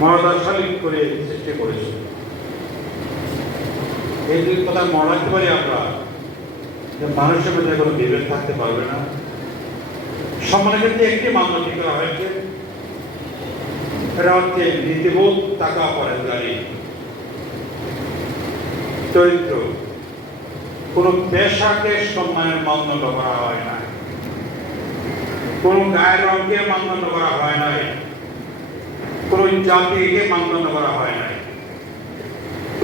মর্যাদাশালী করে সৃষ্টি করেছে। এই দুই কথা মনে রাখতে পারি আমরা যে মানুষের মধ্যে কোনো বিভেদ থাকতে পারবে না। সম্মানের ক্ষেত্রে একটি মানদণ্ড করা হয়েছে, এটা হচ্ছে নীতিবোধ, টাকা পরেশগারি, চরিত্র। কোনো পেশাকে সম্মানের মানদণ্ড করা হয় না, কোনো গায়ের রঙকে মানদণ্ড করা হয় নাই, কোনো জাতিকে মানদণ্ড করা হয় নাই।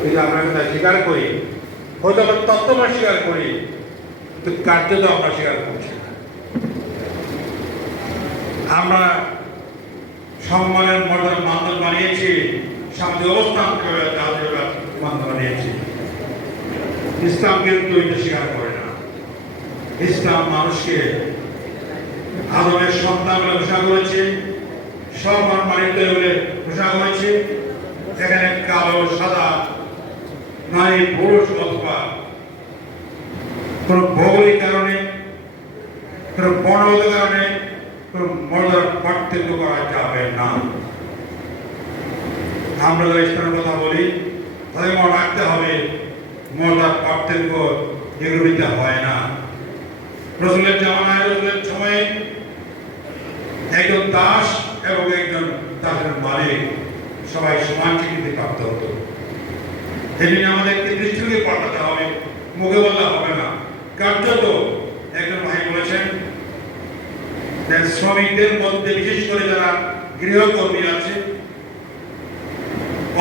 যদি আমরা কথা স্বীকার করি, হয়তো আমরা তত্ত্ব আমরা স্বীকার করি, কিন্তু কার্য তো আমরা স্বীকার করছি না। আমরা সম্মানের মর্যাদার মানদণ্ড বানিয়েছি, সামাজিক অবস্থান মানদণ্ড বানিয়েছি। ইসলাম কিন্তু এটা স্বীকার করে না। ইসলাম মানুষকে আদমের সন্তান বলে ঘোষণা করেছে, সম্মানিত বলে ঘোষণা করেছে। এখানে কালো সাদা, নারী পুরুষ অথবা কোন ভৌগোলিক কারণে, কোন বর্ণগত কারণে কোন মর্যাদার পার্থক্য করা যাবে না। আমরা যারা ইসলামের কথা বলি তাদের মনে রাখতে হবে মর্যাদার পার্থক্য এগুলিতে হয় না। রসুলের জামানায়, রসুলের সময়ে একজন দাস এবং একজন দাসের মালিক সবাই সমান স্বীকৃতি প্রাপ্ত হতো। সেদিন আমাদেরকে দৃষ্টিকে পাল্টাতে হবে, মুখে বললে হবে না। কার্যত একজন ভাই বলেছেন যে শ্রমিকদের মধ্যে বিশেষ করে যারা গৃহকর্মী আছে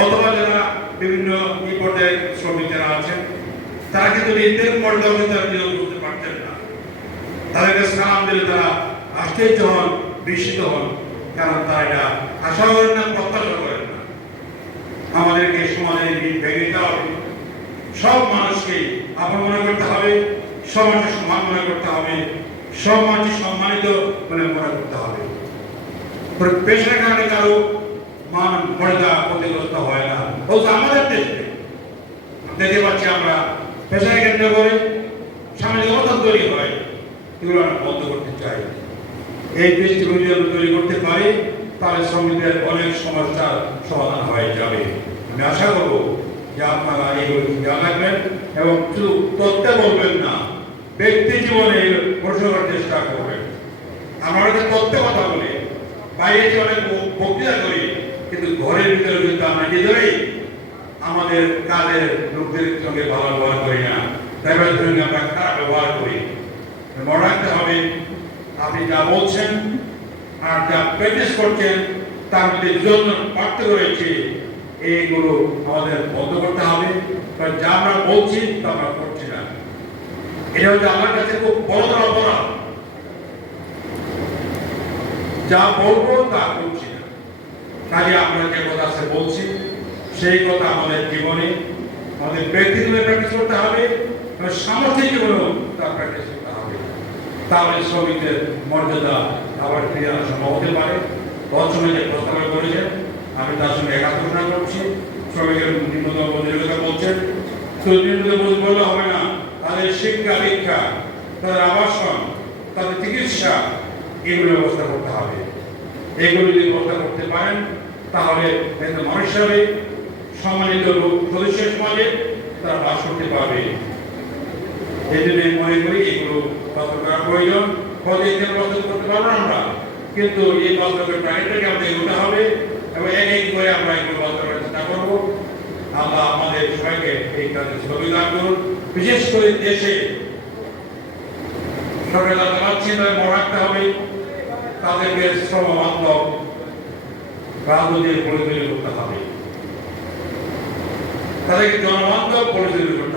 অথবা যারা বিভিন্ন পর্যায়ের শ্রমিক যারা আছেন, তারা কিন্তু নিজেদের মর্যাদা তারা নিয়োগ করতে পারতেন না। তাদেরকে সালাম দিলে তারা আশ্চর্য হন, বিস্মিত হন, কারণ তারা এটা আশা করেন না, প্রত্যাশা করেন না। আমাদেরকে সমাজের ভিত ভেঙে দিতে হবে, সব মানুষকে আপন মনে করতে হবে, সমাজকে সমান মনে করতে হবে, সব মানুষ সম্মানিত বলে মনে করতে হবে। পেশার কারণে কারো মান মর্যাদা ক্ষতিগ্রস্ত হয় না। বলছে আমাদের দেশে দেখতে পাচ্ছি আমরা পেশায় কেন্দ্র করে সামাজিক অবস্থান তৈরি হয়, এগুলো আমরা বন্ধ করতে চাই। এই দৃষ্টিভঙ্গি যদি তৈরি করতে পারি তাহলে শ্রমিকদের অনেক সমস্যার সমাধান হয়ে যাবে। আমি আশা করব যে আপনারা এইগুলো খেয়াল রাখবেন এবং শুধু তথ্যে বলবেন না, ব্যক্তি জীবনে প্রশ্ন করার চেষ্টা করবেন। আমরা অনেক তথ্যে কথা বলি, বাইরে যে অনেক বক্তৃতা করি, কিন্তু ঘরের ভিতরে কিন্তু আমরা নিজেরাই আমাদের কাজের লোকদের সঙ্গে ভালো ব্যবহার করি না, ড্রাইভারের সঙ্গে আমরা খারাপ ব্যবহার করি। মনে রাখতে হবে আপনি যা বলছেন আর যা প্র্যাকটিস করছেন তার মধ্যে জন্য পার্থক্য রয়েছে। এইগুলো আমাদের বন্ধ করতে হবে। যা আমরা বলছি তা আমরা করছি না, এটা হচ্ছে আমার কাছে খুব বড় অপরাধ। যা বলবো তা করছি না, কাজে আমরা যে কথা আছে বলছি সেই কথা আমাদের জীবনে, আমাদের ব্যক্তিগত প্র্যাকটিস করতে হবে, সামর্থ্যের জীবনেও তা প্র্যাকটিস করতে হবে। তাহলে শ্রমিকদের মর্যাদা আবার ফিরে আনা সম্ভব হতে পারে। বর্তমানে যে প্রস্তাব করেছেন আমি তার সঙ্গে একাত্ম ঘোষণা করছি। শ্রমিকের নিম্নতম মজুরির কথা বলছেন, শুধু নিম্নতম মজুরি বললে হবে না, তাদের শিক্ষা দীক্ষা, তাদের আবাসন, তাদের চিকিৎসা, এগুলো ব্যবস্থা করতে হবে। এগুলো যদি ব্যবস্থা করতে পারেন তাহলে মানুষ হিসাবে সম্মানিত সদস্য সমাজে তারা বাস করতে পারবে। এই জন্য মনে করি এগুলো বাস্তব করা প্রয়োজন। ফলে এখানে বাস্তব করতে পারবো আমরা, কিন্তু এই বাস্তবের টাইমটাকে আমাদের এগোতে হবে এবং এক এক করে আমরা এগুলো বাস্তব করার চেষ্টা করবো। আল্লাহ আমাদের সবাইকে এই কাজে সহযোগিতা করুন। বিশেষ করে দেশে সরকার চালাচ্ছি তাদের মনে রাখতে হবে তাদেরকে শ্রম বান্ধব রাজনীতির পরিচালিত করতে হবে, তাদেরকে জনবান্ধব পরিচালিত করতে